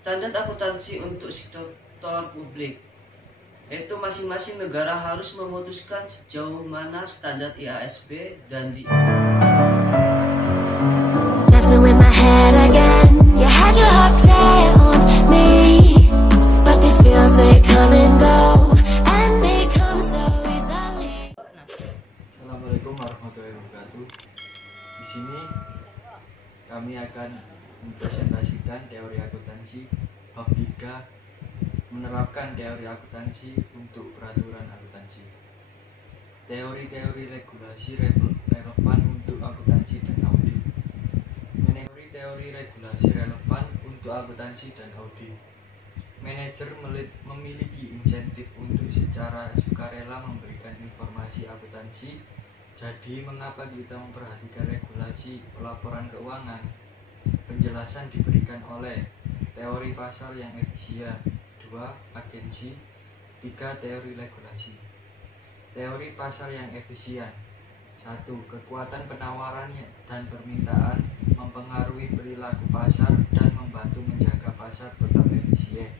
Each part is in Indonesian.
Standar akuntansi untuk sektor publik, yaitu masing-masing negara harus memutuskan sejauh mana standar IASB dan di Messing with my head again. You had your heart set on me, but these feels they come and go, and they come so easily. Assalamualaikum warahmatullahi wabarakatuh. Di sini kami akan mempresentasikan teori akuntansi bab 3, menerapkan teori akuntansi untuk peraturan akuntansi. Teori-teori regulasi relevan untuk akuntansi dan audit. Teori regulasi relevan untuk akuntansi dan audit. Manajer memiliki insentif untuk secara sukarela memberikan informasi akuntansi. Jadi, mengapa kita memperhatikan regulasi pelaporan keuangan? Penjelasan diberikan oleh teori pasar yang efisien, 2. Agensi, 3. Teori regulasi. Teori pasar yang efisien. 1. Kekuatan penawaran dan permintaan mempengaruhi perilaku pasar dan membantu menjaga pasar tetap efisien.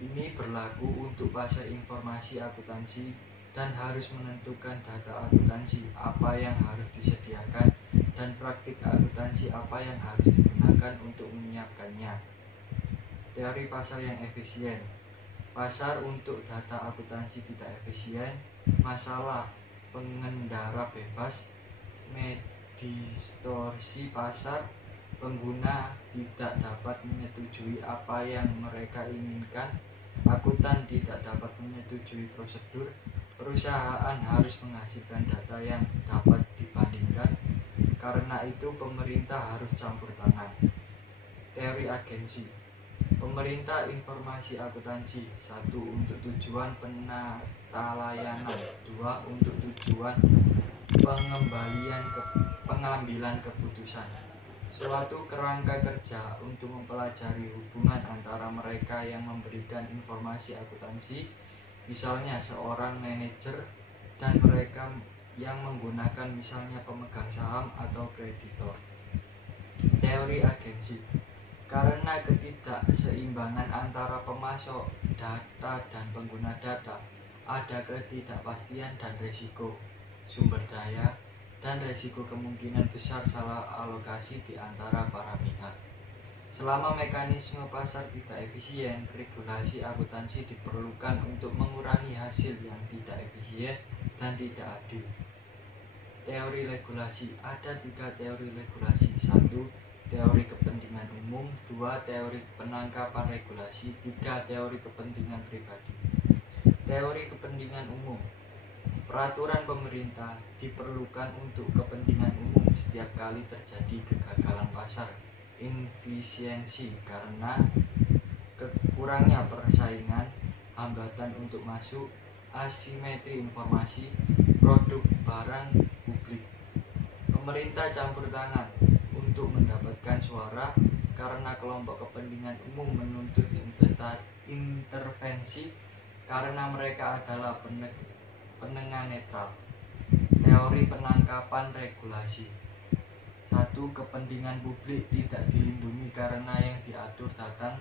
Ini berlaku untuk pasar informasi akuntansi dan harus menentukan data akuntansi apa yang harus disediakan dan praktik akuntansi apa yang harus digunakan untuk menyiapkannya. Teori pasar yang efisien. Pasar untuk data akuntansi tidak efisien, masalah pengendara bebas, distorsi pasar, pengguna tidak dapat menyetujui apa yang mereka inginkan, akuntan tidak dapat menyetujui prosedur, perusahaan harus menghasilkan data yang dapat dibandingkan, karena itu pemerintah harus campur tangan. Teori agensi. Pemerintah informasi akuntansi. 1. Untuk tujuan penata layanan, 2. Untuk tujuan pengambilan keputusan. Suatu kerangka kerja untuk mempelajari hubungan antara mereka yang memberikan informasi akuntansi, misalnya seorang manajer, dan mereka yang menggunakan, misalnya pemegang saham atau kreditor. Teori agensi. Karena ketidakseimbangan antara pemasok data dan pengguna data, ada ketidakpastian dan risiko sumber daya dan risiko kemungkinan besar salah alokasi di antara para pihak. Selama mekanisme pasar tidak efisien, regulasi akuntansi diperlukan untuk mengurangi hasil yang tidak efisien dan tidak adil. Teori regulasi. Ada 3 teori regulasi. 1. Teori kepentingan umum, 2. Teori penangkapan regulasi, 3. Teori kepentingan pribadi. Teori kepentingan umum. Peraturan pemerintah diperlukan untuk kepentingan umum setiap kali terjadi kegagalan pasar, inefisiensi karena kurangnya persaingan, hambatan untuk masuk, asimetri informasi, produk barang publik. Pemerintah campur tangan untuk mendapatkan suara karena kelompok kepentingan umum menuntut intervensi karena mereka adalah penengah netral. Teori penangkapan regulasi. 1. Kepentingan publik tidak dilindungi karena yang diatur datang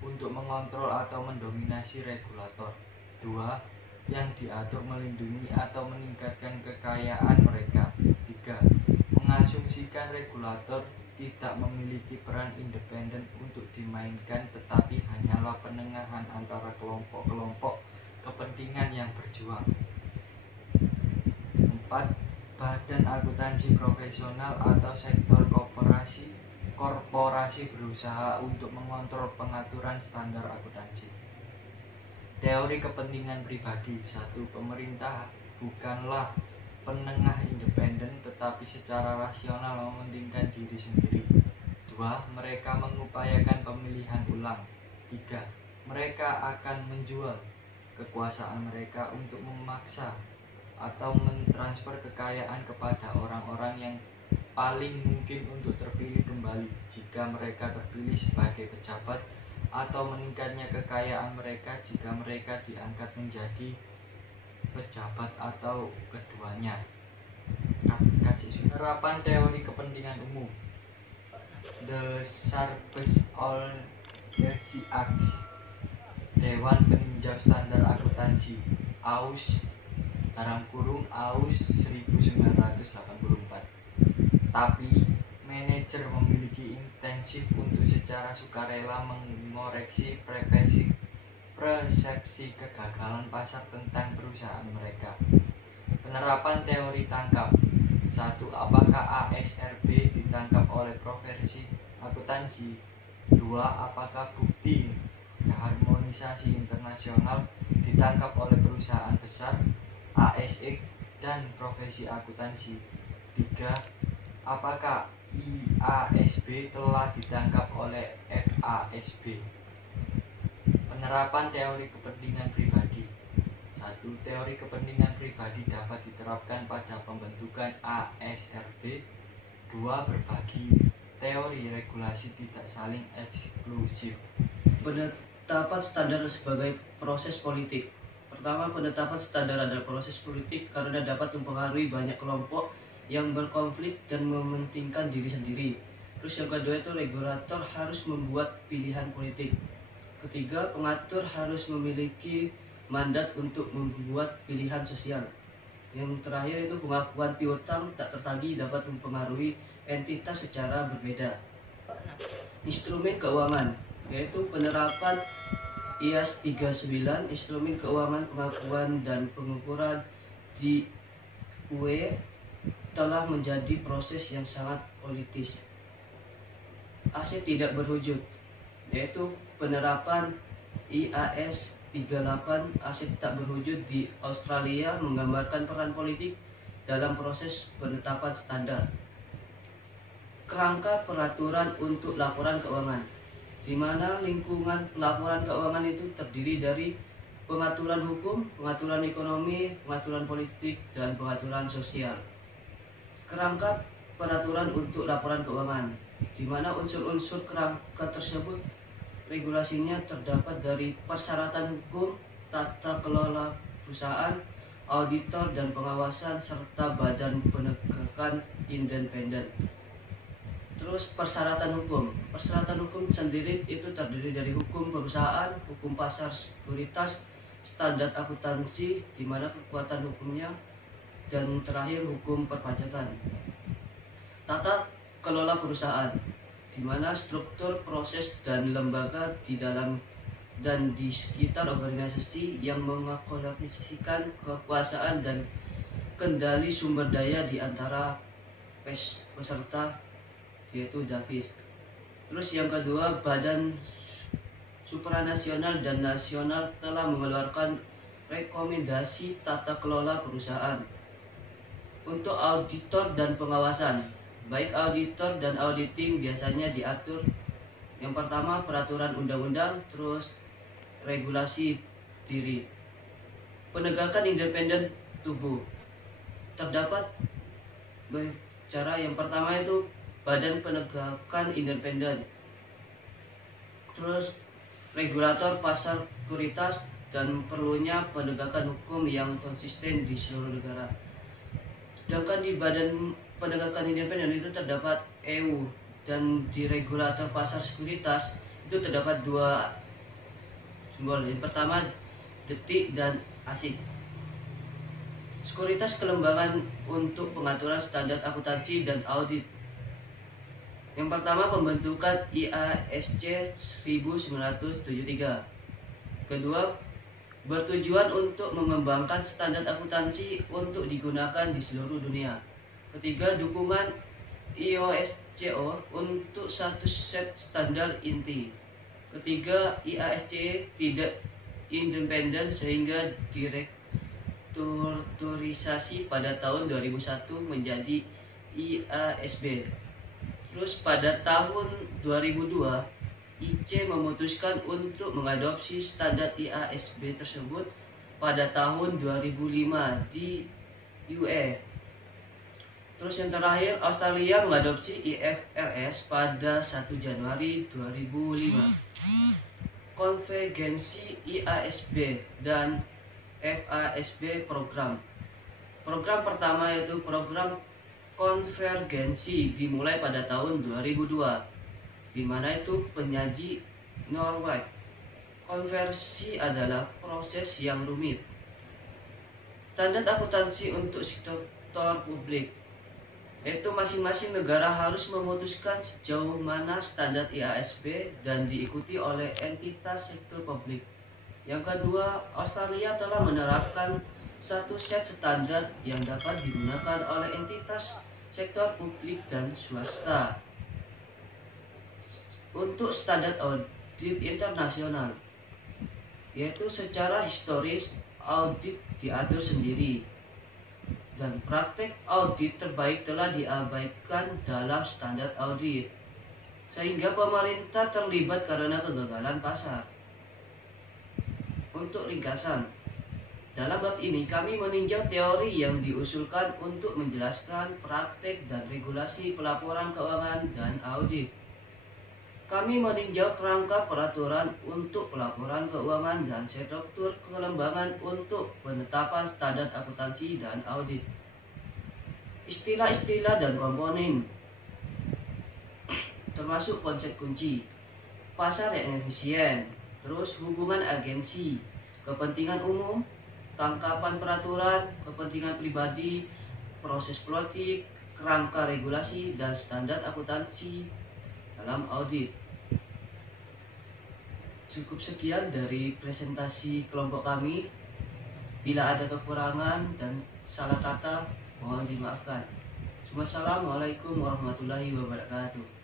untuk mengontrol atau mendominasi regulator. 2. Yang diatur melindungi atau meningkatkan kekayaan mereka. 3. Mengasumsikan regulator tidak memiliki peran independen untuk dimainkan, tetapi hanyalah penengahan antara kelompok-kelompok kepentingan yang berjuang. 4. Badan akuntansi profesional atau sektor korporasi berusaha untuk mengontrol pengaturan standar akuntansi. Teori kepentingan pribadi. 1. Pemerintah bukanlah penengah independen tetapi secara rasional mementingkan diri sendiri. 2. Mereka mengupayakan pemilihan ulang. 3. Mereka akan menjual kekuasaan mereka untuk memaksa atau mentransfer kekayaan kepada orang-orang yang paling mungkin untuk terpilih kembali jika mereka terpilih sebagai pejabat, atau meningkatnya kekayaan mereka jika mereka diangkat menjadi pejabat atau keduanya. Penerapan teori kepentingan umum. The service all DSIAX, Dewan Peninjau Standar Akuntansi, AUS (AUS 1984). Tapi manajer memiliki intensif untuk secara sukarela mengoreksi persepsi kegagalan pasar tentang perusahaan mereka. Penerapan teori tangkap. 1. Apakah ASRB ditangkap oleh profesi akuntansi? 2. Apakah bukti harmonisasi internasional ditangkap oleh perusahaan besar, ASX, dan profesi akuntansi? 3. Apakah IASB telah ditangkap oleh FASB? Penerapan teori kepentingan pribadi. 1. Teori kepentingan pribadi dapat diterapkan pada pembentukan ASRB. 2. Berbagi teori regulasi tidak saling eksklusif. Penetapan standar sebagai proses politik. Pertama, penetapan standar adalah proses politik karena dapat mempengaruhi banyak kelompok yang berkonflik dan mementingkan diri sendiri. Terus yang kedua itu regulator harus membuat pilihan politik. Ketiga, pengatur harus memiliki mandat untuk membuat pilihan sosial. Yang terakhir itu pengakuan piutang tak tertagih dapat mempengaruhi entitas secara berbeda. Instrumen keuangan, yaitu penerapan IAS 39, instrumen keuangan pengakuan dan pengukuran di UE telah menjadi proses yang sangat politis. Aset tidak berwujud, yaitu penerapan IAS 38 aset tak berwujud di Australia menggambarkan peran politik dalam proses penetapan standar. Kerangka peraturan untuk laporan keuangan, di mana lingkungan pelaporan keuangan itu terdiri dari pengaturan hukum, pengaturan ekonomi, pengaturan politik, dan pengaturan sosial. Kerangka peraturan untuk laporan keuangan, di mana unsur-unsur kerangka tersebut regulasinya terdapat dari persyaratan hukum, tata kelola perusahaan, auditor dan pengawasan, serta badan penegakan independen. Terus persyaratan hukum. Persyaratan hukum sendiri itu terdiri dari hukum perusahaan, hukum pasar sekuritas, standar akuntansi, di mana kekuatan hukumnya, dan terakhir hukum perpajakan. Tata kelola perusahaan, di mana struktur, proses, dan lembaga di dalam dan di sekitar organisasi yang mengakomodasikan kekuasaan dan kendali sumber daya di antara peserta, yaitu Davis. Terus yang kedua, badan supranasional dan nasional telah mengeluarkan rekomendasi tata kelola perusahaan untuk auditor dan pengawasan. Baik auditor dan auditing biasanya diatur yang pertama peraturan undang-undang, terus regulasi diri. Penegakan independen tubuh. Terdapat cara yang pertama itu badan penegakan independen. Terus regulator pasar sekuritas dan perlunya penegakan hukum yang konsisten di seluruh negara. Sedangkan di badan penegakan independen itu terdapat EU, dan di regulator pasar sekuritas itu terdapat dua simbol. Yang pertama detik dan ASIC. Sekuritas kelembagaan untuk pengaturan standar akuntansi dan audit. Yang pertama pembentukan IASC 1973. Kedua, bertujuan untuk mengembangkan standar akuntansi untuk digunakan di seluruh dunia. Ketiga, dukungan IOSCO untuk satu set standar inti. Ketiga, IASC tidak independen sehingga direkturalisasi pada tahun 2001 menjadi IASB. Terus pada tahun 2002, IC memutuskan untuk mengadopsi standar IASB tersebut pada tahun 2005 di UE. Terus yang terakhir, Australia mengadopsi IFRS pada 1 Januari 2005. Konvergensi IASB dan FASB program. Program pertama yaitu program konvergensi dimulai pada tahun 2002, di mana itu penyaji Norway. Konversi adalah proses yang rumit. Standar akuntansi untuk sektor publik, yaitu masing-masing negara harus memutuskan sejauh mana standar IASB dan diikuti oleh entitas sektor publik. Yang kedua, Australia telah menerapkan satu set standar yang dapat digunakan oleh entitas sektor publik dan swasta. Untuk standar audit internasional, yaitu secara historis audit diatur sendiri dan praktek audit terbaik telah diabaikan dalam standar audit, sehingga pemerintah terlibat karena kegagalan pasar. Untuk ringkasan, dalam bab ini kami meninjau teori yang diusulkan untuk menjelaskan praktek dan regulasi pelaporan keuangan dan audit. Kami meninjau kerangka peraturan untuk pelaporan keuangan dan struktur kelembagaan untuk penetapan standar akuntansi dan audit. Istilah-istilah dan komponen, termasuk konsep kunci, pasar yang efisien, terus hubungan agensi, kepentingan umum, tangkapan peraturan, kepentingan pribadi, proses politik, kerangka regulasi, dan standar akuntansi dalam audit. Cukup sekian dari presentasi kelompok kami. Bila ada kekurangan dan salah kata, mohon dimaafkan. Wassalamualaikum warahmatullahi wabarakatuh.